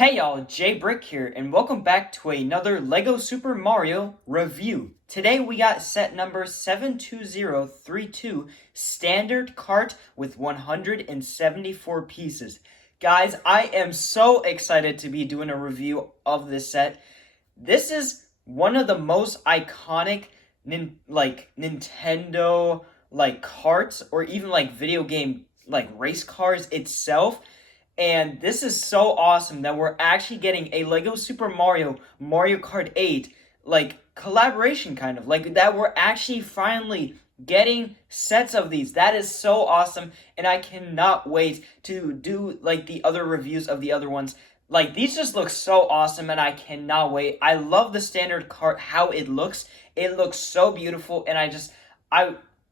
Hey y'all, Jay Brick here, and welcome back to another LEGO Super Mario review. Today we got set number 72032, Standard Kart with 174 pieces. Guys, I am so excited to be doing a review of this set. This is one of the most iconic Nintendo carts, or even video game race cars itself. And this is so awesome that we're actually getting a Lego Super Mario Kart 8 collaboration, kind of like that. We're actually finally getting sets of these. That is so awesome, and I cannot wait to do the other reviews of the other ones. These just look so awesome, and I cannot wait. I love the standard cart, how it looks. It looks so beautiful, and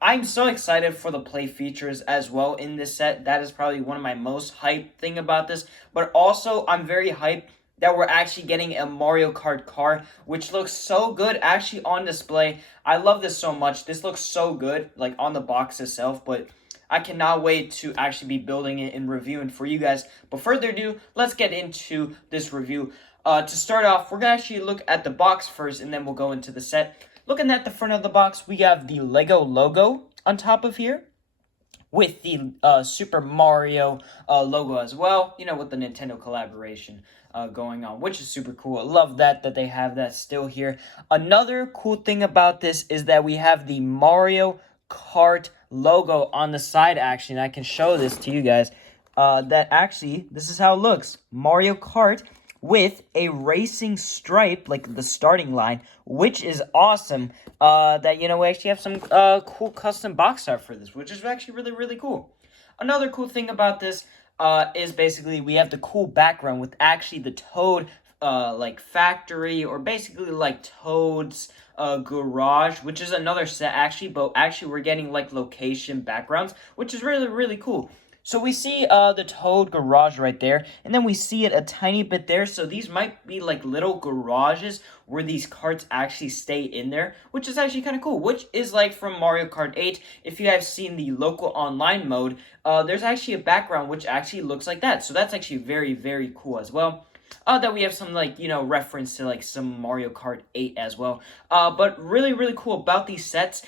I'm so excited for the play features as well in this set. That is probably one of my most hyped thing about this. But also, I'm very hyped that we're actually getting a Mario Kart car, which looks so good actually on display. I love this so much. This looks so good, on the box itself, but I cannot wait to actually be building it and reviewing for you guys. But further ado, let's get into this review. To start off, we're going to actually look at the box first, and then we'll go into the set. Looking at the front of the box, we have the LEGO logo on top of here, with the Super Mario logo as well, with the Nintendo collaboration going on, which is super cool. I love that they have that still here. Another cool thing about this is that we have the Mario Kart logo on the side, actually, and I can show this to you guys. This is how it looks. Mario Kart with a racing stripe, like the starting line, which is awesome. We actually have some cool custom box art for this, which is actually really, really cool. Another cool thing about this is basically we have the cool background with actually the Toad factory, or basically Toad's garage, which is another set actually, but actually we're getting location backgrounds, which is really, really cool. So we see the Toad garage right there, and then we see it a tiny bit there. So these might be little garages where these carts actually stay in there, which is actually kind of cool, which is from Mario Kart 8. If you have seen the local online mode, there's actually a background which actually looks like that. So that's actually very, very cool as well. That we have some reference to some Mario Kart 8 as well. But really, really cool about these sets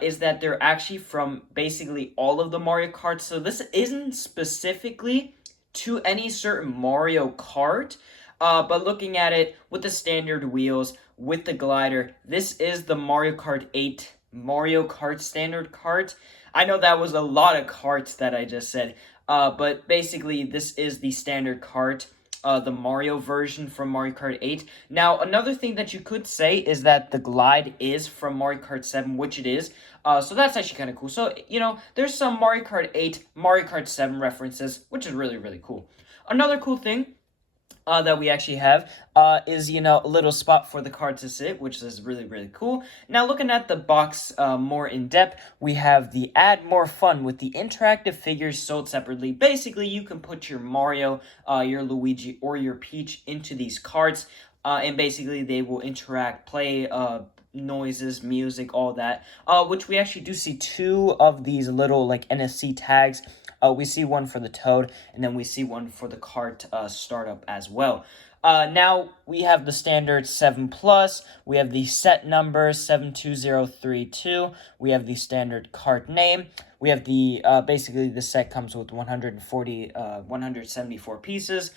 is that they're actually from basically all of the Mario Karts. So this isn't specifically to any certain Mario Kart, but looking at it with the standard wheels, with the glider, this is the Mario Kart 8 Mario Kart standard kart. I know that was a lot of karts that I just said, but basically this is the standard kart. The Mario version from Mario Kart 8. Now, another thing that you could say is that the glide is from Mario Kart 7, which it is. So that's actually kind of cool. So, there's some Mario Kart 8, Mario Kart 7 references, which is really, really cool. Another cool thing that we actually have is, a little spot for the card to sit, which is really, really cool. Now, looking at the box more in depth, we have the Add More Fun with the interactive figures sold separately. Basically, you can put your Mario, your Luigi, or your Peach into these cards, and basically they will interact, play noises, music, all that, which we actually do see two of these little NFC tags. We see one for the Toad, and then we see one for the Kart startup as well. Now, we have the standard 7+, we have the set number 72032, we have the standard cart name, we have the, basically the set comes with 174 pieces,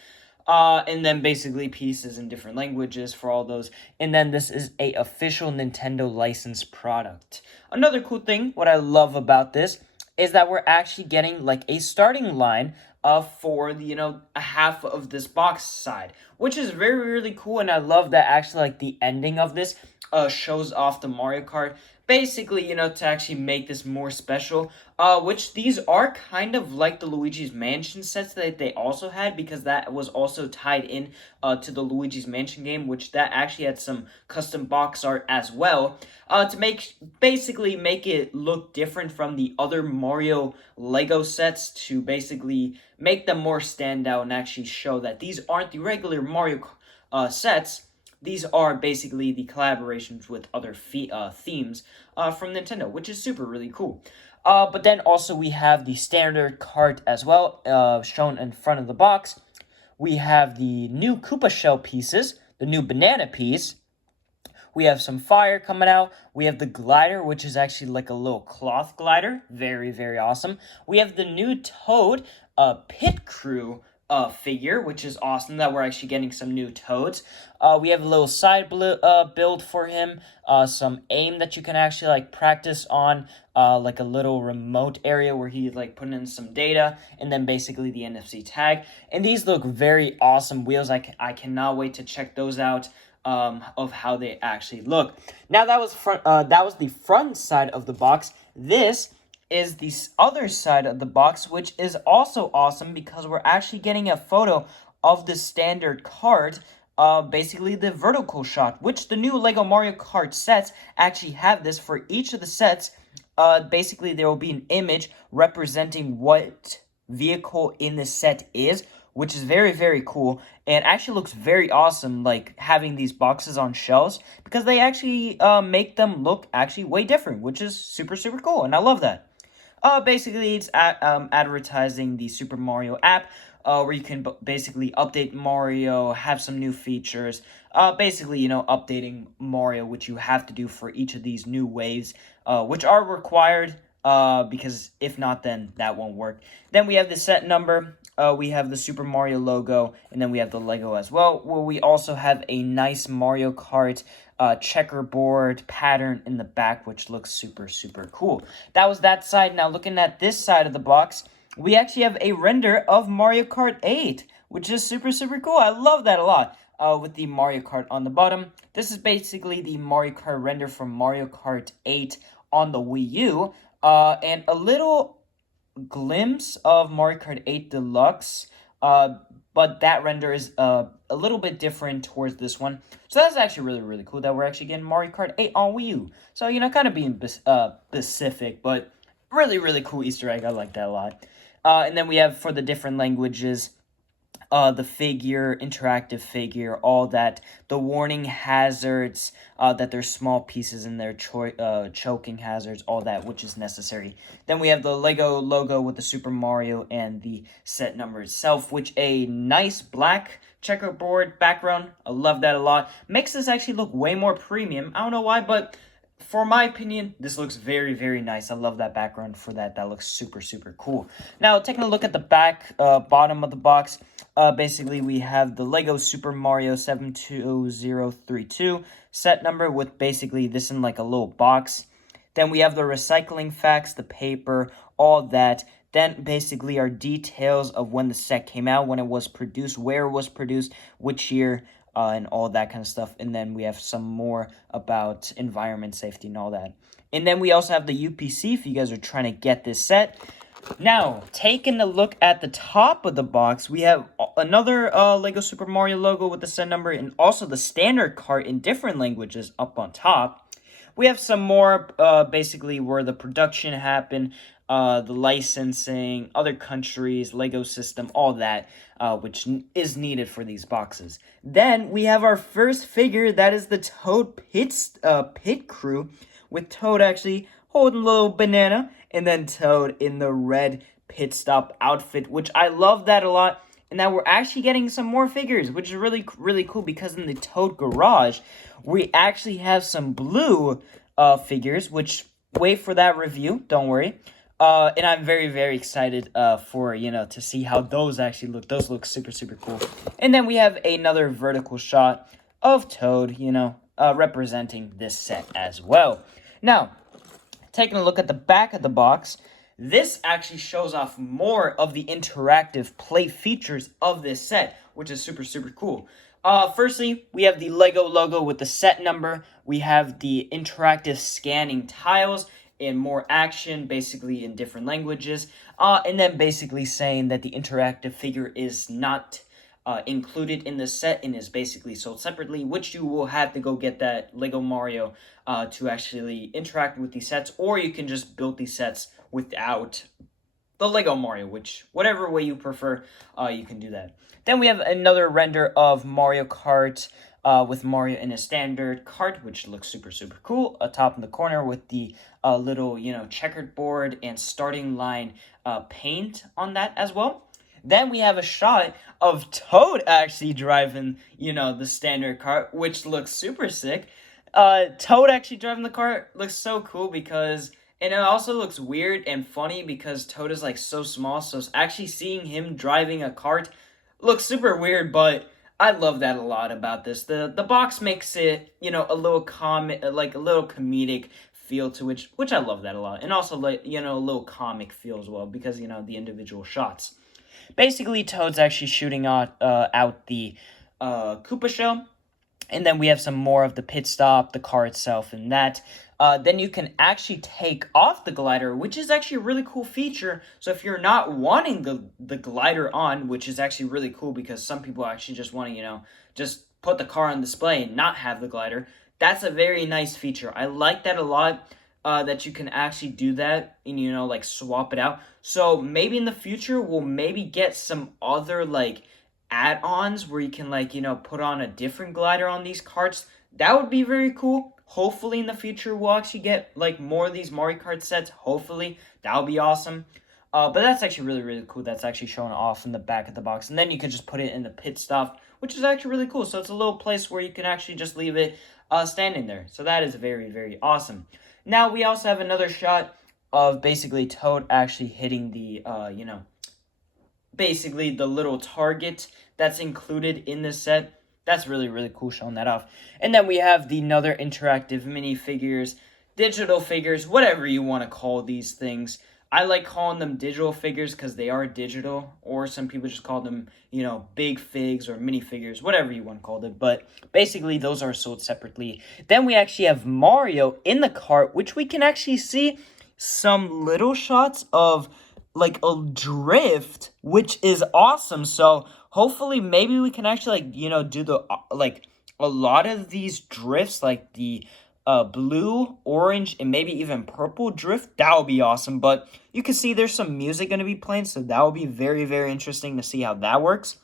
and then basically pieces in different languages for all those. And then this is a official Nintendo licensed product. Another cool thing, what I love about this, is that we're actually getting a starting line for the, a half of this box side, which is very, really cool. And I love that actually the ending of this shows off the Mario Kart, basically, to actually make this more special, which these are kind of like the Luigi's Mansion sets that they also had, because that was also tied in to the Luigi's Mansion game, which that actually had some custom box art as well, to basically make it look different from the other Mario Lego sets, to basically make them more stand out and actually show that these aren't the regular Mario sets. These are basically the collaborations with other themes from Nintendo, which is super really cool. But then also we have the standard cart as well, shown in front of the box, We have the new Koopa shell pieces, the new banana piece. We have some fire coming out. We have the glider, which is actually like a little cloth glider. Very, very awesome. We have the new Toad pit crew figure, which is awesome that we're actually getting some new Toads. We have a little side build for him. Some aim that you can actually like practice on. Like a little remote area where he's like putting in some data. And then basically the NFC tag. And these look very awesome wheels. I cannot wait to check those out. Of how they actually look. Now that was the front side of the box. This is the other side of the box, which is also awesome because we're actually getting a photo of the standard card. Basically the vertical shot, which the new Lego Mario Kart sets actually have this for each of the sets. Basically there will be an image representing what vehicle in the set is, which is very, very cool, and actually looks very awesome, like, having these boxes on shelves, because they actually make them look actually way different, which is super, super cool, and I love that. Basically, it's advertising the Super Mario app, where you can basically update Mario, have some new features, basically, updating Mario, which you have to do for each of these new waves, which are required, because if not, then that won't work. Then we have the set number. We have the Super Mario logo, and then we have the Lego as well, where we also have a nice Mario Kart checkerboard pattern in the back, which looks super, super cool. That was that side. Now, looking at this side of the box, we actually have a render of Mario Kart 8, which is super, super cool. I love that a lot. With the Mario Kart on the bottom. This is basically the Mario Kart render from Mario Kart 8 on the Wii U, and a little glimpse of Mario Kart 8 Deluxe, but that render is a little bit different towards this one. So that's actually really, really cool that we're actually getting Mario Kart 8 on Wii U. So, kind of being specific, but really, really cool Easter egg. I like that a lot. And then we have, for the different languages, the figure, interactive figure, all that, the warning hazards, that there's small pieces in there, choking hazards, all that, which is necessary. Then we have the Lego logo with the Super Mario and the set number itself, which a nice black checkerboard background. I love that a lot. Makes this actually look way more premium. I don't know why, but for my opinion, this looks very, very nice. I love that background for that. That looks super, super cool. Now, taking a look at the back, bottom of the box, basically we have the Lego Super Mario 72032 set number with basically this in like a little box. Then we have the recycling facts, the paper, all that. Then basically our details of when the set came out, when it was produced, where it was produced, which year, and all that kind of stuff. And then we have some more about environment safety and all that. And then we also have the UPC if you guys are trying to get this set. Now, taking a look at the top of the box, we have another Lego Super Mario logo with the set number and also the standard cart in different languages up on top. We have some more, basically, where the production happened, the licensing, other countries, Lego system, all that, which is needed for these boxes. Then we have our first figure, that is the Toad pit crew, with Toad actually holding a little banana, and then Toad in the red pit stop outfit, which I love that a lot. And now we're actually getting some more figures, which is really, really cool, because in the Toad garage, we actually have some blue figures, which, wait for that review, don't worry. And I'm very, very excited for, to see how those actually look. Those look super, super cool. And then we have another vertical shot of Toad, representing this set as well. Now, taking a look at the back of the box, this actually shows off more of the interactive play features of this set, which is super, super cool. Firstly, we have the Lego logo with the set number. We have the interactive scanning tiles and more action, basically in different languages. And then basically saying that the interactive figure is not included in the set and is basically sold separately, which you will have to go get that Lego Mario to actually interact with these sets, or you can just build these sets without the Lego Mario, which, whatever way you prefer, you can do that. Then we have another render of Mario Kart with Mario in a standard cart, which looks super, super cool. Top in the corner with the little, checkered board and starting line paint on that as well. Then we have a shot of Toad actually driving, the standard cart, which looks super sick. Toad actually driving the cart looks so cool because, and it also looks weird and funny because Toad is like so small. So actually seeing him driving a cart looks super weird, but I love that a lot about this. The box makes it, a little like a little comedic feel to which I love that a lot, and also like a little comic feel as well because the individual shots. Basically, Toad's actually shooting out the Koopa shell, and then we have some more of the pit stop, the car itself, and that. Then you can actually take off the glider, which is actually a really cool feature. So if you're not wanting the glider on, which is actually really cool because some people actually just want to, just put the car on display and not have the glider. That's a very nice feature. I like that a lot. That you can actually do that and like swap it out. So maybe in the future we'll maybe get some other like add-ons where you can like put on a different glider on these carts. That would be very cool. Hopefully in the future we'll actually get like more of these Mario Kart sets. Hopefully that would be awesome. But that's actually really, really cool. That's actually showing off in the back of the box, and then you can just put it in the pit stop, which is actually really cool. So it's a little place where you can actually just leave it standing there. So that is very, very awesome. Now we also have another shot of basically Toad actually hitting the basically the little target that's included in the set. That's really, really cool showing that off. And then we have the another interactive minifigures, digital figures, whatever you want to call these things. I like calling them digital figures because they are digital, or some people just call them, big figs or minifigures, whatever you want to call it. But basically, those are sold separately. Then we actually have Mario in the cart, which we can actually see some little shots of like a drift, which is awesome. So hopefully maybe we can actually like do the like a lot of these drifts, like the blue, orange, and maybe even purple drift. That would be awesome. But you can see there's some music going to be playing, so that will be very, very interesting to see how that works.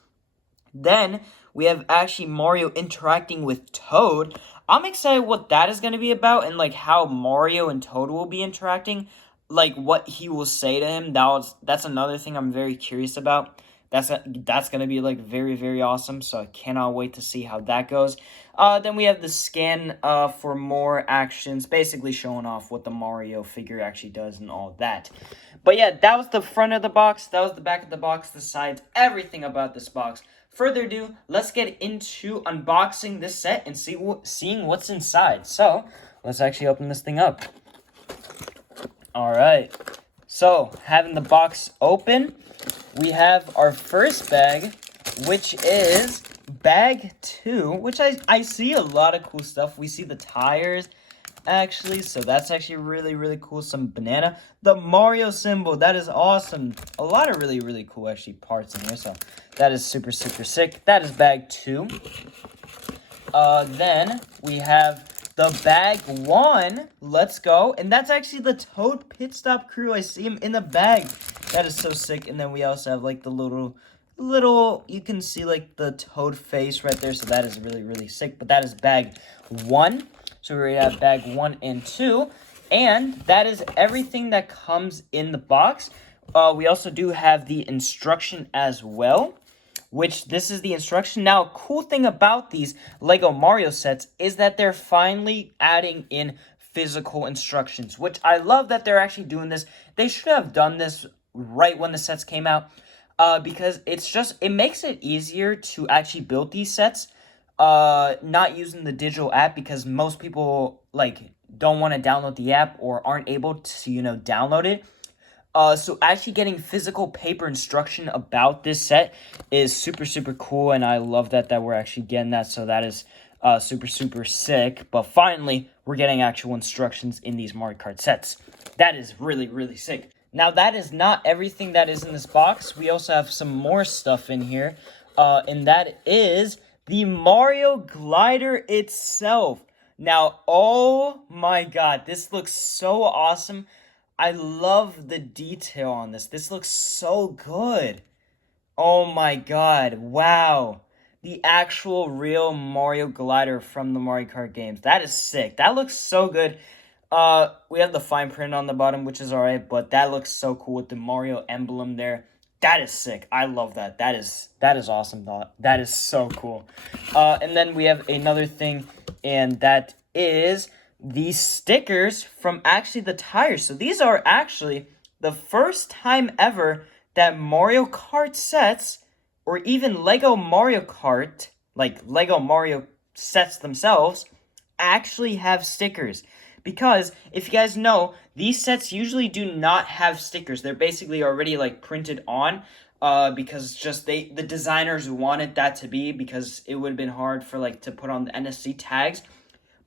Then we have actually Mario interacting with Toad. I'm excited what that is going to be about, and like how Mario and Toad will be interacting, like what he will say to him. That's another thing I'm very curious about. That's gonna be like very, very awesome. So I cannot wait to see how that goes. Then we have the scan for more actions, basically showing off what the Mario figure actually does and all that. But yeah, that was the front of the box. That was the back of the box. The sides, everything about this box. Further ado, let's get into unboxing this set and seeing what's inside. So let's actually open this thing up. All right. So having the box open, we have our first bag, which is bag 2, which I see a lot of cool stuff. We see the tires, actually, so that's actually really, really cool. Some banana. The Mario symbol, that is awesome. A lot of really, really cool, actually, parts in here, so that is super, super sick. That is bag 2. Then we have the bag 1. Let's go. And that's actually the Toad Pit Stop crew. I see him in the bag. That is so sick. And then we also have like the little, you can see like the Toad face right there. So that is really, really sick. But that is bag 1. So we already have bag 1 and 2. And that is everything that comes in the box. We also do have the instruction as well, which this is the instruction. Now, cool thing about these Lego Mario sets is that they're finally adding in physical instructions, which I love that they're actually doing this. They should have done this right when the sets came out, because it makes it easier to actually build these sets, not using the digital app, because most people like don't want to download the app or aren't able to, download it. So actually getting physical paper instruction about this set is super, super cool, and I love that we're actually getting that, so that is super, super sick. But finally, we're getting actual instructions in these Mario Kart sets. That is really, really sick. Now, that is not everything that is in this box. We also have some more stuff in here, and that is the Mario glider itself. Now, oh my god, this looks so awesome. I love the detail on this. This looks so good. Oh my god. Wow. The actual real Mario glider from the Mario Kart games. That is sick. That looks so good. We have the fine print on the bottom, which is alright, but that looks so cool with the Mario emblem there. That is sick. I love that. That is awesome. That is so cool. And then we have another thing, and that is these stickers from actually the tires. So these are actually the first time ever that Mario Kart sets, or even Lego Mario Kart, like Lego Mario sets themselves, actually have stickers. Because if you guys know, these sets usually do not have stickers. They're basically already like printed on, because just the designers wanted that to be, because it would have been hard for like to put on the NFC tags.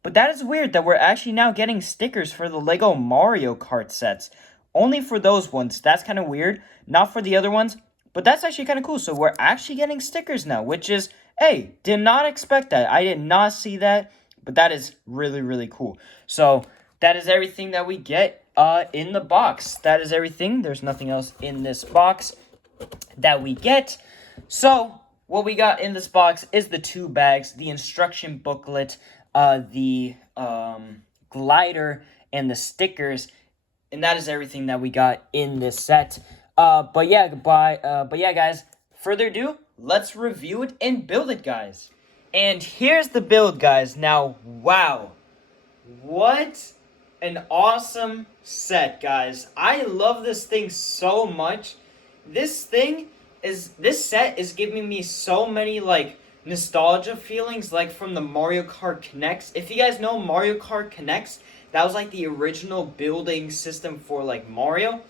But that is weird that we're actually now getting stickers for the Lego Mario Kart sets. Only for those ones. That's kind of weird. Not for the other ones. But that's actually kind of cool. So we're actually getting stickers now, which is, hey, did not expect that. I did not see that. But that is really, really cool. So that is everything that we get in the box. That is everything. There's nothing else in this box that we get. So what we got in this box is the 2 bags, the instruction booklet, the glider, and the stickers. And that is everything that we got in this set. But yeah, guys, further ado, let's review it and build it, guys. And here's the build, guys. Now, wow. What an awesome set, guys. I love this thing so much. This set is giving me so many, like, nostalgia feelings, like, from the Mario Kart Connects. If you guys know Mario Kart Connects, that was, like, the original building system for, like, Mario.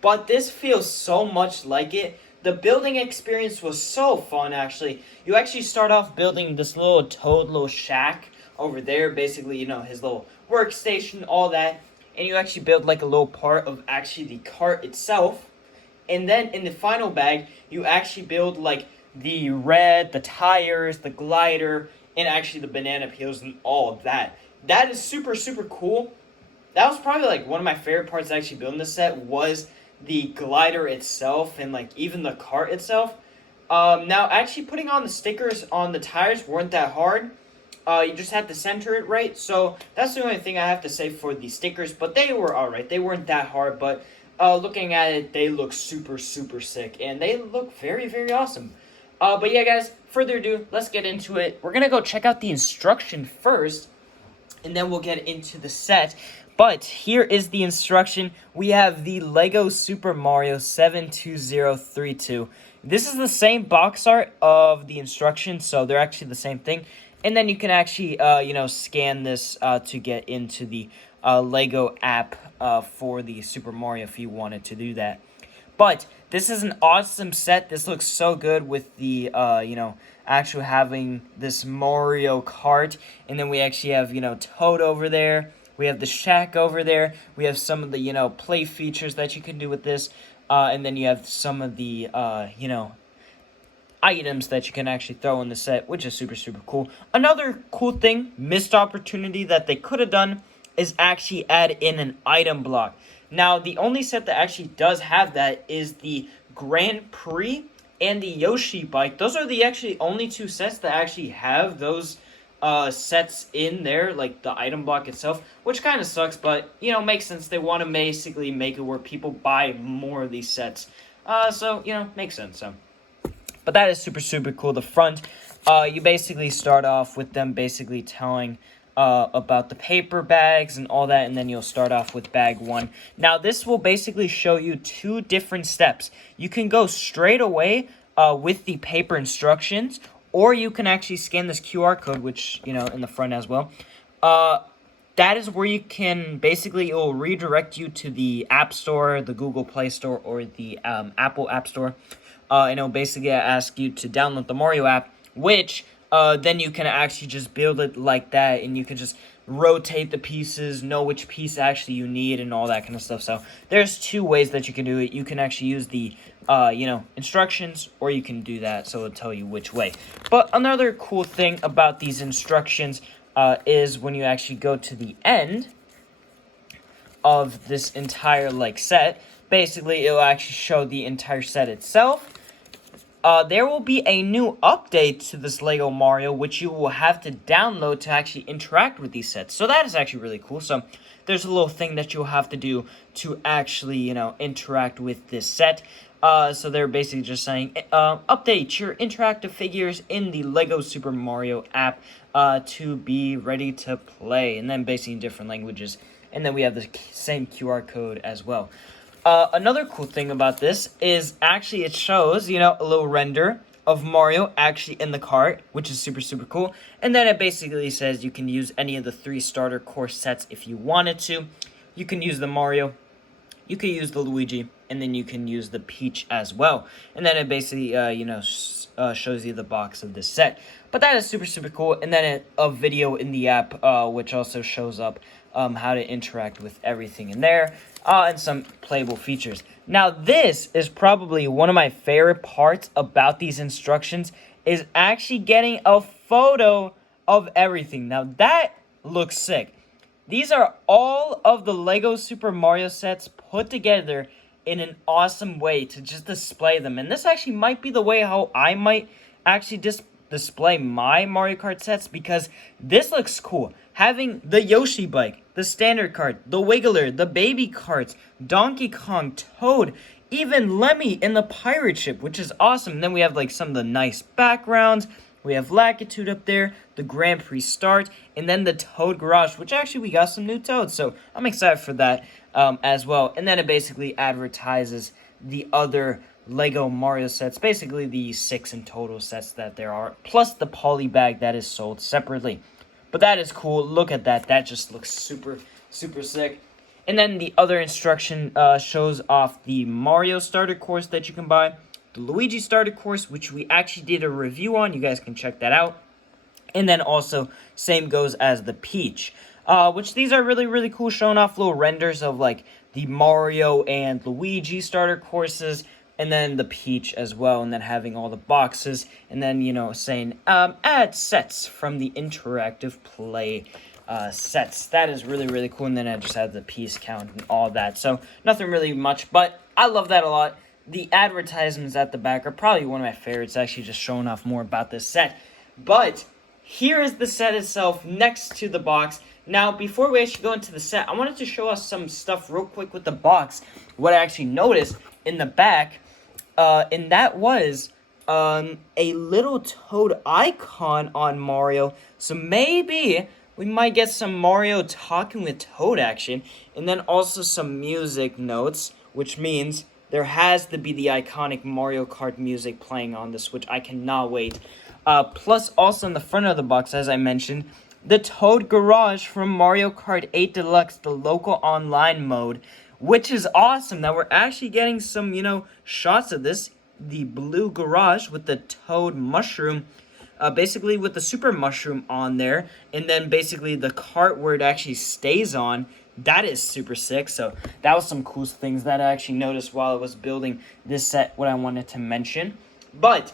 But this feels so much like it. The building experience was so fun, actually. You actually start off building this little Toad little shack over there. Basically, you know, his little workstation, all that. And you actually build, like, a little part of actually the cart itself. And then in the final bag, you actually build, like, the red, the tires, the glider, and actually the banana peels and all of that. That is super, super cool. That was probably, like, one of my favorite parts of actually building this set was the glider itself and like even the cart itself. Now actually putting on the stickers on the tires weren't that hard. You just had to center it right. So that's the only thing I have to say for the stickers, but they were alright. They weren't that hard, but looking at it, they look super, super sick, and they look very, very awesome. But yeah, guys, further ado, let's get into it. We're gonna go check out the instruction first, and then we'll get into the set. But here is the instruction. We have the Lego Super Mario 72032. This is the same box art of the instructions, so they're actually the same thing. And then you can actually, scan this to get into the Lego app for the Super Mario if you wanted to do that. But this is an awesome set. This looks so good with the, actually having this Mario Kart. And then we actually have, Toad over there. We have the shack over there. We have some of the, play features that you can do with this. And then you have some of the, items that you can actually throw in the set, which is super, super cool. Another cool thing, missed opportunity that they could have done is actually add in an item block. Now, the only set that actually does have that is the Grand Prix and the Yoshi bike. Those are the actually only 2 sets that actually have those sets in there, like the item block itself, which kind of sucks, but makes sense. They want to basically make it where people buy more of these sets, so makes sense. So but that is super, super cool. The front, you basically start off with them basically telling about the paper bags and all that, and then you'll start off with bag 1. Now this will basically show you 2 different steps. You can go straight away with the paper instructions, or you can actually scan this QR code, which, in the front as well. That is where you can, basically, it will redirect you to the App Store, the Google Play Store, or the Apple App Store. And it'll basically ask you to download the Mario app, which then you can actually just build it like that, and you can just rotate the pieces, know which piece actually you need, and all that kind of stuff. So there's 2 ways that you can do it. You can actually use the instructions, or you can do that, so it'll tell you which way. But another cool thing about these instructions is when you actually go to the end of this entire set, basically it'll actually show the entire set itself. There will be a new update to this Lego Mario, which you will have to download to actually interact with these sets. So that is actually really cool. So there's a little thing that you'll have to do to actually, interact with this set. So they're basically just saying, update your interactive figures in the Lego Super Mario app to be ready to play. And then basically in different languages. And then we have the same QR code as well. Another cool thing about this is actually it shows, a little render of Mario actually in the cart, which is super, super cool. And then it basically says you can use any of the 3 starter course sets if you wanted to. You can use the Mario, you can use the Luigi, and then you can use the Peach as well. And then it basically, shows you the box of this set. But that is super, super cool. And then a video in the app, which also shows up how to interact with everything in there, and some playable features. Now, this is probably one of my favorite parts about these instructions, is actually getting a photo of everything. Now, that looks sick. These are all of the Lego Super Mario sets put together in an awesome way to just display them. And this actually might be the way how I might actually display my Mario Kart sets, because this looks cool. Having the Yoshi bike, the standard cart, the Wiggler, the baby carts, Donkey Kong, Toad, even Lemmy in the pirate ship, which is awesome. And then we have like some of the nice backgrounds. We have Latitude up there, the Grand Prix Start, and then the Toad Garage, which actually we got some new Toads, so I'm excited for that as well. And then it basically advertises the other Lego Mario sets, basically the 6 in total sets that there are, plus the poly bag that is sold separately. But that is cool. Look at that. That just looks super, super sick. And then the other instruction shows off the Mario starter course that you can buy, the Luigi starter course, which we actually did a review on. You guys can check that out. And then also, same goes as the Peach, which these are really, really cool, showing off little renders of like the Mario and Luigi starter courses, and then the Peach as well, and then having all the boxes, and then, saying, add sets from the interactive play sets. That is really, really cool, and then I just had the piece count and all that, so nothing really much, but I love that a lot. The advertisements at the back are probably one of my favorites, actually just showing off more about this set. But here is the set itself next to the box. Now, before we actually go into the set, I wanted to show us some stuff real quick with the box. What I actually noticed in the back, and that was a little Toad icon on Mario. So maybe we might get some Mario talking with Toad action, and then also some music notes, which means there has to be the iconic Mario Kart music playing on this, which I cannot wait. Plus, also in the front of the box, as I mentioned, the Toad Garage from Mario Kart 8 Deluxe, the local online mode, which is awesome. Now, we're actually getting some, shots of this. The blue garage with the Toad mushroom, basically with the super mushroom on there, and then basically the cart where it actually stays on. That is super sick. So that was some cool things that I actually noticed while I was building this set, what I wanted to mention. But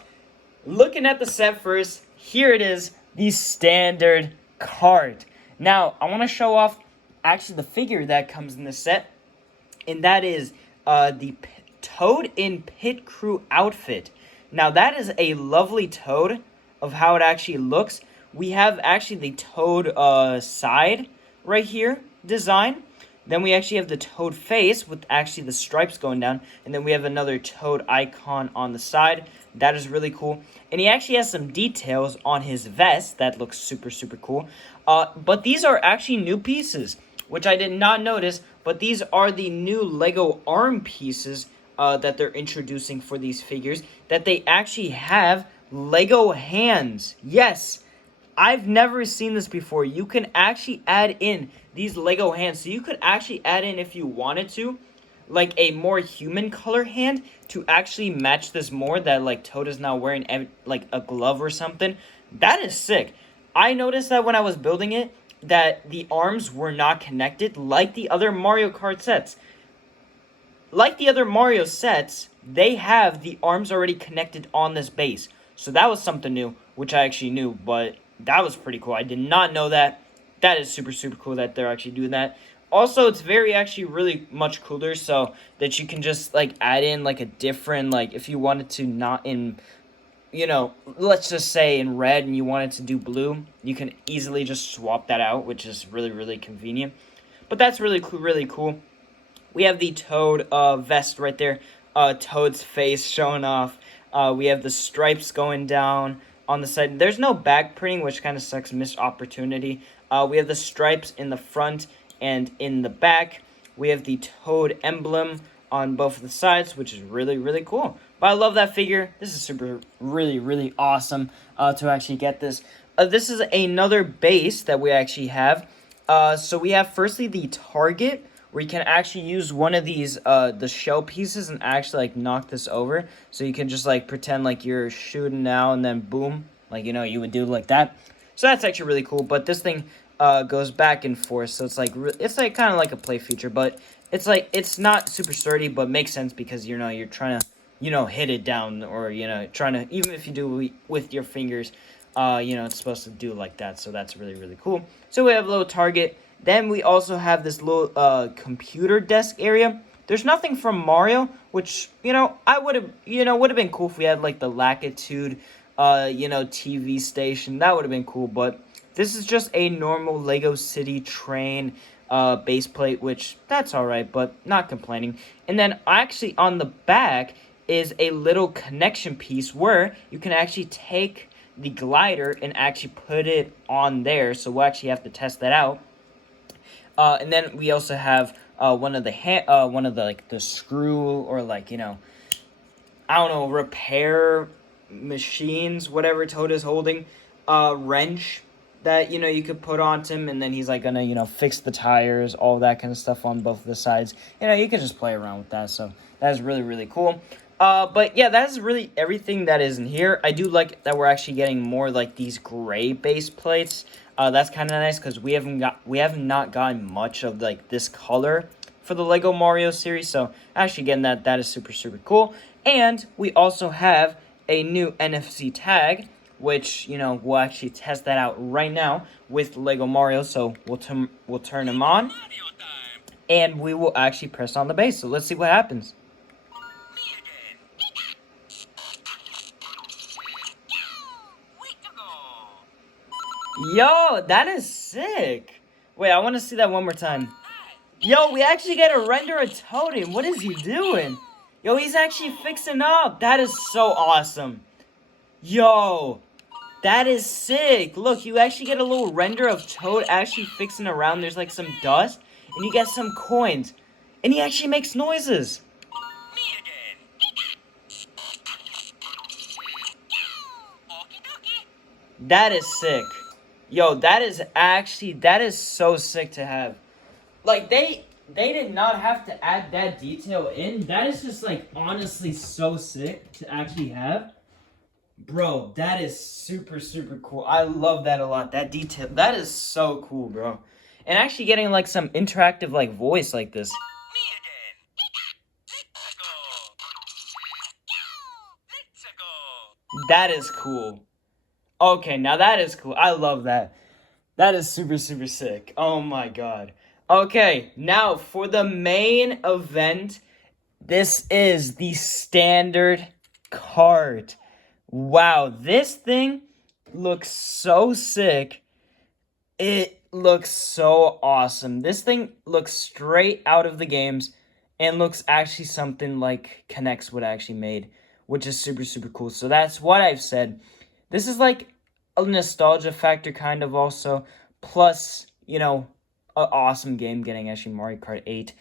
looking at the set first, here it is, the standard cart. Now, I want to show off actually the figure that comes in the set, and that is the Toad in Pit Crew outfit. Now, that is a lovely Toad of how it actually looks. We have actually the Toad side right here design. Then we actually have the Toad face with actually the stripes going down. And then we have another Toad icon on the side. That is really cool. And he actually has some details on his vest. That looks super, super cool. But these are actually new pieces, which I did not notice. But these are the new Lego arm pieces that they're introducing for these figures. That they actually have Lego hands. Yes, I've never seen this before. You can actually add in these Lego hands. So you could actually add in, if you wanted to, like a more human color hand to actually match this more, that like Toad is now wearing like a glove or something. That is sick. I noticed that when I was building it, that the arms were not connected like the other Mario Kart sets. Like the other Mario sets, they have the arms already connected on this base. So that was something new, which I actually knew, but that was pretty cool. I did not know that. That is super, super cool that they're actually doing that. Also, it's actually really much cooler, so that you can just, like, add in, like, a different, like, if you wanted to not in, let's just say in red and you wanted to do blue, you can easily just swap that out, which is really, really convenient. But that's really cool, really cool. We have the Toad vest right there. Toad's face showing off. We have the stripes going down on the side. There's no back printing, which kind of sucks, missed opportunity. We have the stripes in the front and in the back. We have the Toad emblem on both of the sides, which is really, really cool. But I love that figure. This is super, really, really awesome to actually get this. This is another base that we actually have. So we have firstly the target, where you can actually use one of these, the shell pieces and actually, like, knock this over. So you can just, like, pretend like you're shooting now and then boom. Like, you know, you would do like that. So that's actually really cool. But this thing goes back and forth. So it's like kind of like a play feature. But it's like, it's not super sturdy, but makes sense because, you know, you're trying to, you know, hit it down. Or, you know, trying to, even if you do with your fingers, you know, it's supposed to do like that. So that's really, really cool. So we have a little target. Then we also have this little computer desk area. There's nothing from Mario, which, you know, I would have been cool if we had, like, the Latitude, you know, TV station. That would have been cool, but this is just a normal Lego City train base plate, which, that's alright, but not complaining. And then, actually, on the back is a little connection piece where you can actually take the glider and actually put it on there, so we'll actually have to test that out. And then we also have one of the like the screw or like, you know, I don't know, repair machines, whatever Toad is holding, wrench that, you know, you could put on him, and then he's like gonna, you know, fix the tires, all that kind of stuff on both of the sides. You know, you can just play around with that, so that is really, really cool. But yeah, that's really everything that is in here. I do like that we're actually getting more like these gray base plates. That's kind of nice because we have not gotten much of like this color for the Lego Mario series. So actually getting that is super, super cool. And we also have a new NFC tag, which, you know, we'll actually test that out right now with Lego Mario. So we'll turn him on, and we will actually press on the base. So let's see what happens. Yo, that is sick. Wait, I want to see that one more time. Yo, we actually get to render a totem. What is he doing? Yo, he's actually fixing up. That is so awesome. Yo, that is sick. Look, you actually get a little render of Toad actually fixing around. There's like some dust, and you get some coins. And he actually makes noises. That is sick. Yo, that is so sick to have. Like, they did not have to add that detail in. That is just, like, honestly so sick to actually have. Bro, that is super, super cool. I love that a lot. That detail, that is so cool, bro. And actually getting, like, some interactive, like, voice like this. That is cool. Okay, now that is cool. I love that. That is super, super sick. Oh my god. Okay, now for the main event, this is the standard Kart. Wow, this thing looks so sick. It looks so awesome. This thing looks straight out of the games and looks actually something like Connects would actually made, which is super, super cool. So that's what I've said. This is like a nostalgia factor kind of also, plus, you know, an awesome game getting actually Mario Kart 8,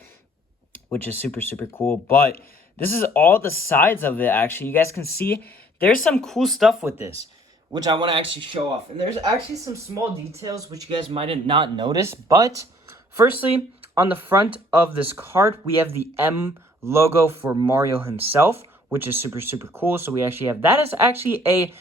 which is super, super cool. But this is all the sides of it, actually. You guys can see there's some cool stuff with this, which I want to actually show off. And there's actually some small details which you guys might have not noticed. But firstly, on the front of this card, we have the M logo for Mario himself, which is super, super cool. So we actually have, that is actually a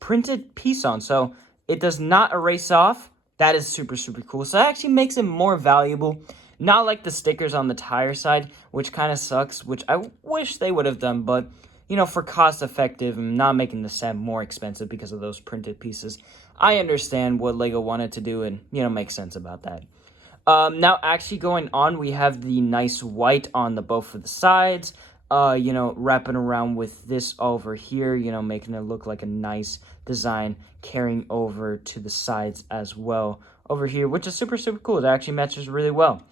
printed piece on, so it does not erase off. That is super, super cool. So that actually makes it more valuable, not like the stickers on the tire side, which kind of sucks, which I wish they would have done. But, you know, for cost effective and not making the set more expensive because of those printed pieces, I understand what Lego wanted to do, and, you know, makes sense about that. Now actually going on, we have the nice white on the both of the sides. You know, wrapping around with this over here, you know, making it look like a nice design, carrying over to the sides as well over here, which is super, super cool. It actually matches really well.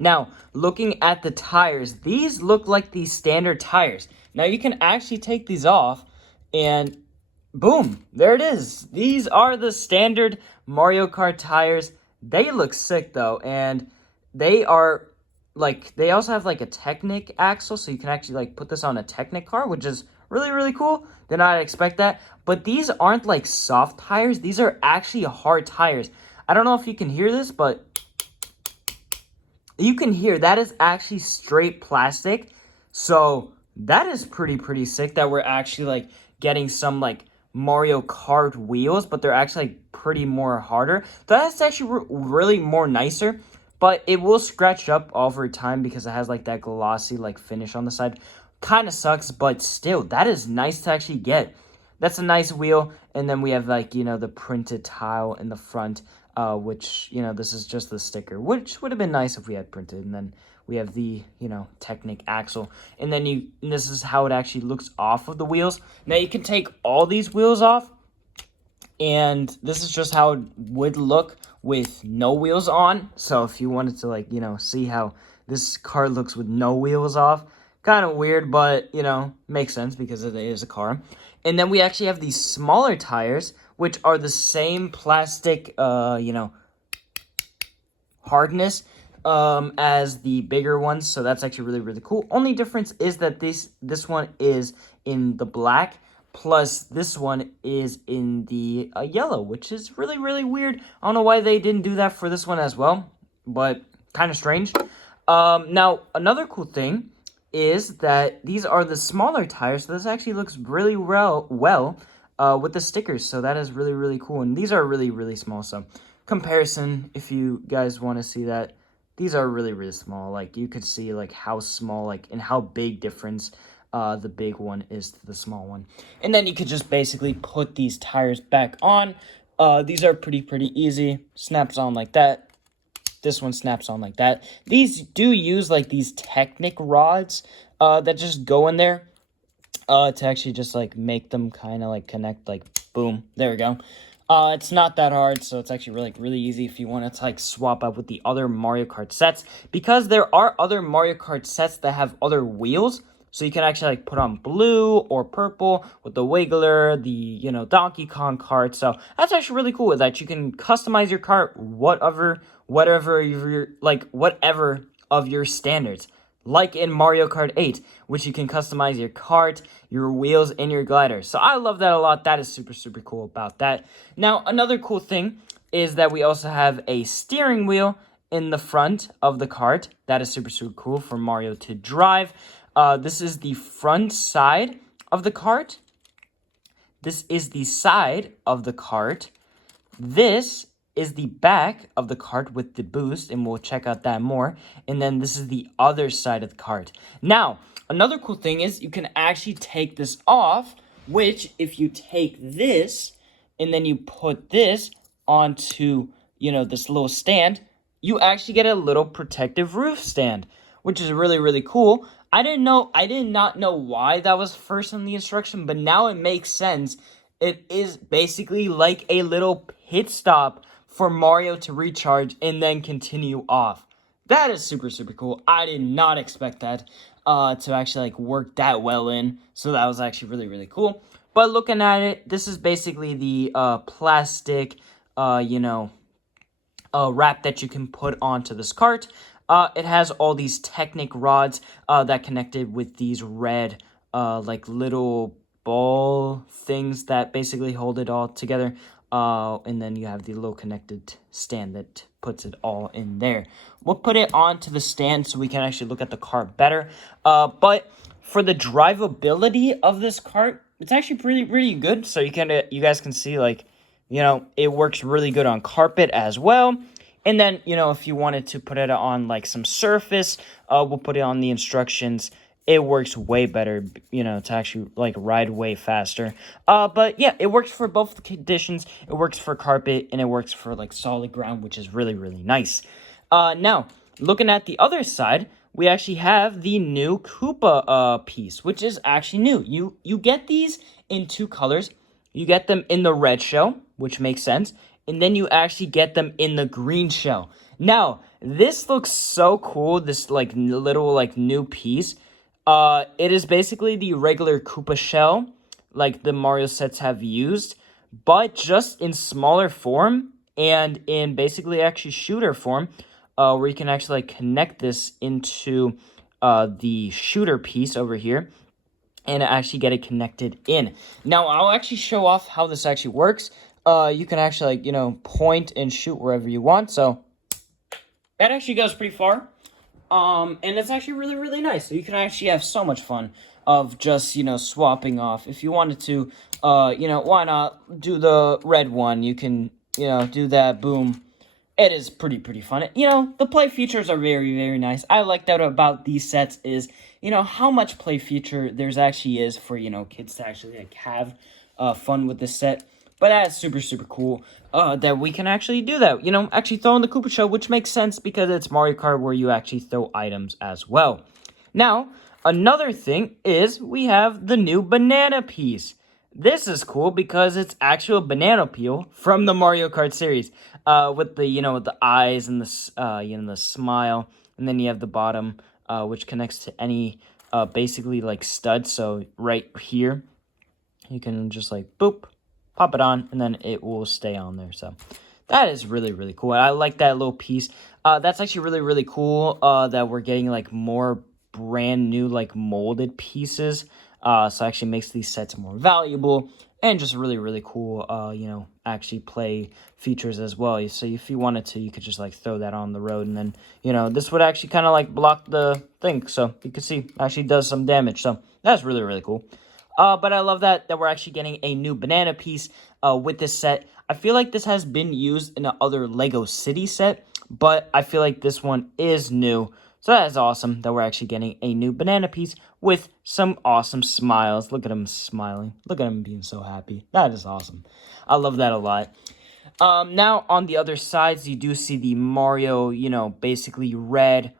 Now, looking at the tires, these look like the standard tires. Now, you can actually take these off, and boom, there it is. These are the standard Mario Kart tires. They look sick, though, and they are, like, they also have, like, a Technic axle, so you can actually, like, put this on a Technic car, which is really, really cool. Did not expect that. But these aren't, like, soft tires. These are actually hard tires. I don't know if you can hear this, but you can hear that is actually straight plastic. So that is pretty sick that we're actually like getting some like Mario Kart wheels, but they're actually like pretty more harder. That's actually really more nicer, but it will scratch up over time because it has like that glossy like finish on the side. Kind of sucks, but still, that is nice to actually get. That's a nice wheel. And then we have like, you know, the printed tile in the front. Which, you know, this is just the sticker, which would have been nice if we had printed. And then we have the, you know, Technic axle. And then and this is how it actually looks off of the wheels. Now, you can take all these wheels off, and this is just how it would look with no wheels on. So if you wanted to, like, you know, see how this car looks with no wheels off, kind of weird, but, you know, makes sense because it is a car. And then we actually have these smaller tires, which are the same plastic, you know, hardness as the bigger ones. So that's actually really, really cool. Only difference is that this one is in the black, plus this one is in the yellow, which is really, really weird. I don't know why they didn't do that for this one as well, but kind of strange. Now, another cool thing is that these are the smaller tires. So this actually looks really well with the stickers. So that is really, really cool. And these are really, really small. So comparison, if you guys want to see that, these are really, really small. Like you could see like how small, like and how big difference the big one is to the small one. And then you could just basically put these tires back on. These are pretty easy. Snaps on like that. This one snaps on like that. These do use like these Technic rods that just go in there to actually just like make them kind of like connect, like boom, there we go. It's not that hard, so it's actually really easy if you want to like swap out with the other Mario Kart sets, because there are other Mario Kart sets that have other wheels. So you can actually like put on blue or purple with the Wiggler, the, you know, Donkey Kong cart. So that's actually really cool that you can customize your cart whatever of your standards. Like in Mario Kart 8, which you can customize your cart, your wheels, and your glider. So I love that a lot. That is super cool about that. Now, another cool thing is that we also have a steering wheel in the front of the cart. That is super cool for Mario to drive. This is the front side of the cart. This is the side of the cart. This is the back of the cart with the boost, and we'll check out that more. And then this is the other side of the cart. Now, another cool thing is you can actually take this off, which if you take this and then you put this onto, you know, this little stand, you actually get a little protective roof stand, which is really cool. I did not know why that was first in the instruction, but now it makes sense. It is basically like a little pit stop for Mario to recharge and then continue off. That is super cool. I did not expect that to actually like work that well in. So that was actually really cool. But looking at it, this is basically the plastic, you know, wrap that you can put onto this cart. It has all these Technic rods that connected with these red, like little ball things that basically hold it all together. And then you have the little connected stand that puts it all in there. We'll put it onto the stand so we can actually look at the cart better. But for the drivability of this cart, it's actually pretty good. So you guys can see, like, you know, it works really good on carpet as well. And then, you know, if you wanted to put it on like some surface, we'll put it on the instructions. It works way better, you know, to actually like ride way faster. But yeah, it works for both conditions. It works for carpet and it works for like solid ground, which is really nice. Now, looking at the other side, we actually have the new Koopa piece, which is actually new. You get these in two colors. You get them in the red shell, which makes sense. and then you actually get them in the green shell. Now, this looks so cool, this like little like new piece. It is basically the regular Koopa shell, like the Mario sets have used, but just in smaller form and in basically actually shooter form, where you can actually like connect this into the shooter piece over here and actually get it connected in. Now, I'll actually show off how this actually works. You can actually like, point and shoot wherever you want. So that actually goes pretty far. And it's actually really, really nice. So you can actually have so much fun of just, swapping off. If you wanted to, why not do the red one? You can, do that, boom. It is pretty fun. The play features are very, very nice. I like that about these sets is, how much play feature there's actually is for, kids to actually, like, have fun with this set. But that's super cool that we can actually do that. Actually throw in the Koopa Shell, which makes sense because it's Mario Kart where you actually throw items as well. Now, another thing is we have the new banana piece. This is cool because it's actual banana peel from the Mario Kart series. With the, with the eyes and the, the smile. And then you have the bottom, which connects to any, basically like stud. So right here, you can just like, boop. Pop it on, and then it will stay on there. So that is really cool. I like that little piece. That's actually really cool that we're getting like more brand new like molded pieces. So actually makes these sets more valuable and just really cool, actually play features as well. So if you wanted to, you could just like throw that on the road, and then, this would actually kind of like block the thing. So you can see it actually does some damage. So that's really cool. But I love that we're actually getting a new banana piece with this set. I feel like this has been used in another Lego City set, but I feel like this one is new. So that is awesome that we're actually getting a new banana piece with some awesome smiles. Look at him smiling. Look at him being so happy. That is awesome. I love that a lot. Now, on the other sides, you do see the Mario, basically red,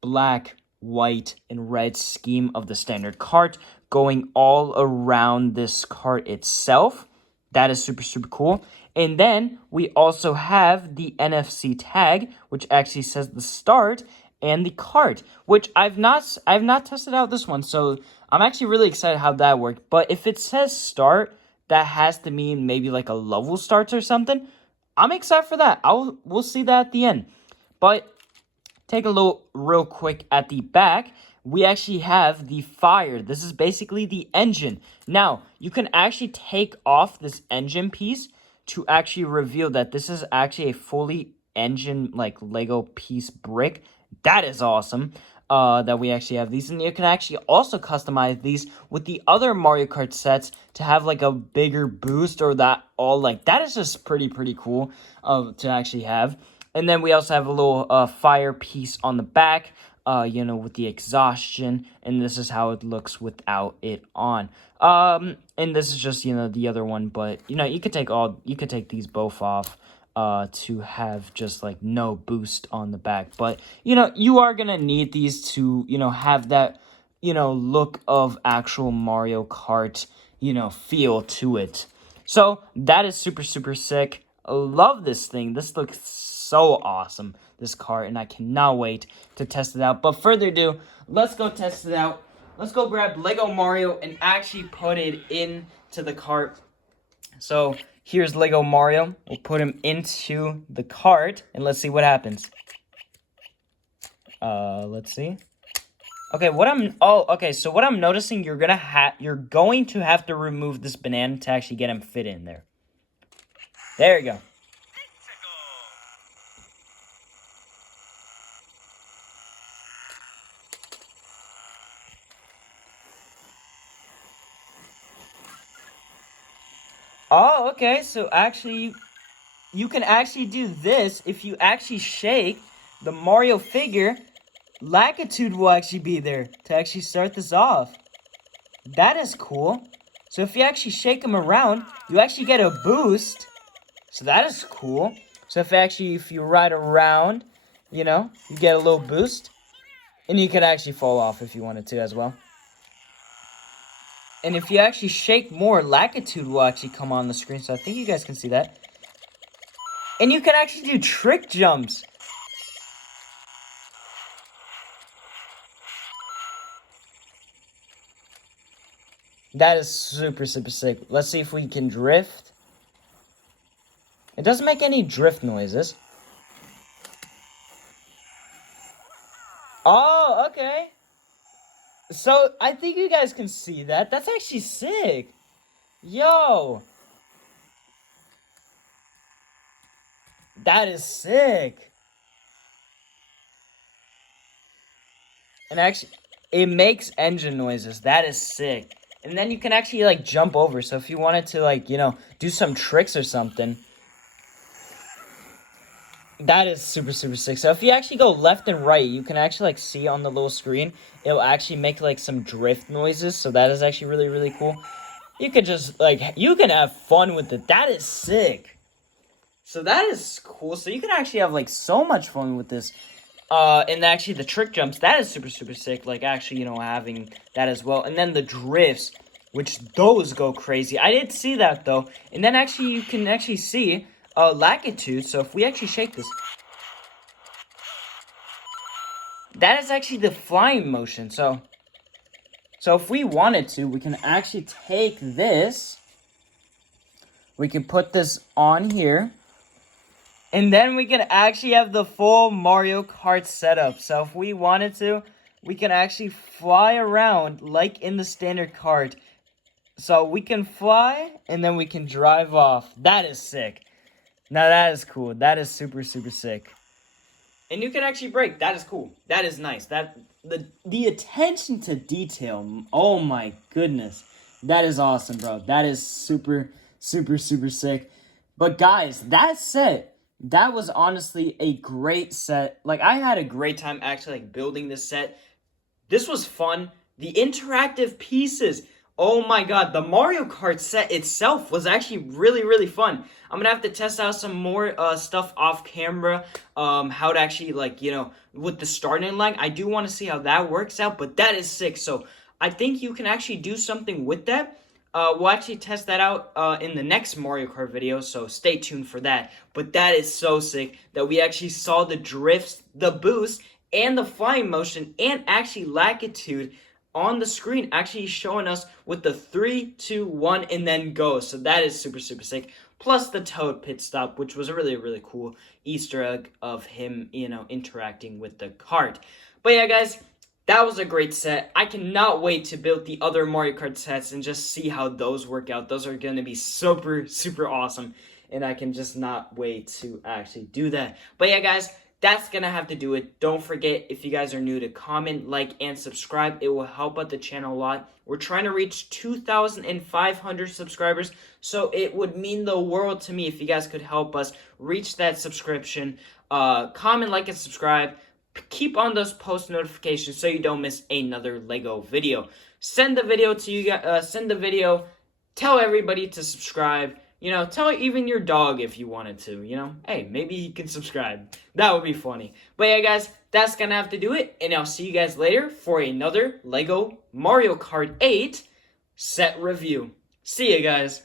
black, white, and red scheme of the standard cart going all around this cart itself. That is super cool. And then we also have the NFC tag, which actually says the start and the cart, which I've not tested out this one, so I'm actually really excited how that worked. But if it says start, that has to mean maybe like a level starts or something. I'm excited for that. We'll see that at the end. But take a look real quick at the back. We actually have the fire. This is basically the engine. Now, you can actually take off this engine piece to actually reveal that this is actually a fully engine, like, Lego piece brick. That is awesome. That we actually have these. And you can actually also customize these with the other Mario Kart sets to have, like, a bigger boost or that all, like, that is just pretty cool to actually have. And then we also have a little fire piece on the back, with the exhaustion, and this is how it looks without it on. And this is just, the other one, but, you could take these both off, to have just, like, no boost on the back. But, you are gonna need these to, have that, look of actual Mario Kart, feel to it. So, that is super sick. I love this thing. This looks so awesome, this cart, and I cannot wait to test it out. But further ado, let's go test it out. Let's go grab Lego Mario and actually put it into the cart. So here's Lego Mario. We'll put him into the cart and let's see what happens. Let's see. Okay, so what I'm noticing, you're going to have to remove this banana to actually get him fit in there. There you go. Oh, okay, so actually, you can actually do this. If you actually shake the Mario figure, Lackitude will actually be there to actually start this off. That is cool. So if you actually shake him around, you actually get a boost. So that is cool. So if you ride around, you get a little boost. And you can actually fall off if you wanted to as well. And if you actually shake more, Lackitude will actually come on the screen. So I think you guys can see that. And you can actually do trick jumps. That is super, super sick. Let's see if we can drift. It doesn't make any drift noises. Oh, okay. So, I think you guys can see that. That's actually sick. Yo. That is sick. And actually, it makes engine noises. That is sick. And then you can actually, like, jump over. So if you wanted to, like, you know, do some tricks or something. That is super, super sick. So if you actually go left and right, you can actually, like, see on the little screen. It'll actually make, like, some drift noises. So that is actually really, really cool. You could just, like, you can have fun with it. That is sick. So that is cool. So you can actually have, like, so much fun with this. And actually the trick jumps, that is super, super sick. Like, actually, you know, having that as well. And then the drifts, which those go crazy. I did see that, though. And then actually, you can actually see latitude. So if we actually shake this, that is actually the flying motion. So if we wanted to, we can actually take this. We can put this on here. And then we can actually have the full Mario Kart setup. So if we wanted to, we can actually fly around like in the standard kart. So we can fly and then we can drive off. That is sick. Now that is cool. That is super, super sick. And you can actually brake. That is cool. That is nice. That the attention to detail. Oh my goodness. That is awesome, bro. That is super, super, super sick. But guys, that said, that was honestly a great set. Like, I had a great time actually, like, building this set. This was fun. The interactive pieces. Oh my god, the Mario Kart set itself was actually really, really fun. I'm gonna have to test out some more stuff off camera. How to actually, like, you know, with the starting line. I do want to see how that works out, but that is sick. So I think you can actually do something with that. We'll actually test that out in the next Mario Kart video, so stay tuned for that. But that is so sick that we actually saw the drifts, the boost, and the flying motion, and actually latitude on the screen, actually showing us with the 3, 2, 1, and then go. So that is super, super sick. Plus the Toad pit stop, which was a really, really cool Easter egg of him, you know, interacting with the kart. But yeah, guys, that was a great set. I cannot wait to build the other Mario Kart sets and just see how those work out. Those are going to be super, super awesome. And I can just not wait to actually do that. But yeah, guys, that's going to have to do it. Don't forget, if you guys are new, to comment, like, and subscribe. It will help out the channel a lot. We're trying to reach 2,500 subscribers. So it would mean the world to me if you guys could help us reach that subscription. Comment, like, and subscribe. Keep on those post notifications so you don't miss another Lego video. Send the video to you guys. Tell everybody to subscribe. You know, tell even your dog if you wanted to. You know, hey, maybe he can subscribe. That would be funny. But yeah, guys, that's gonna have to do it. And I'll see you guys later for another Lego Mario Kart 8 set review. See you guys.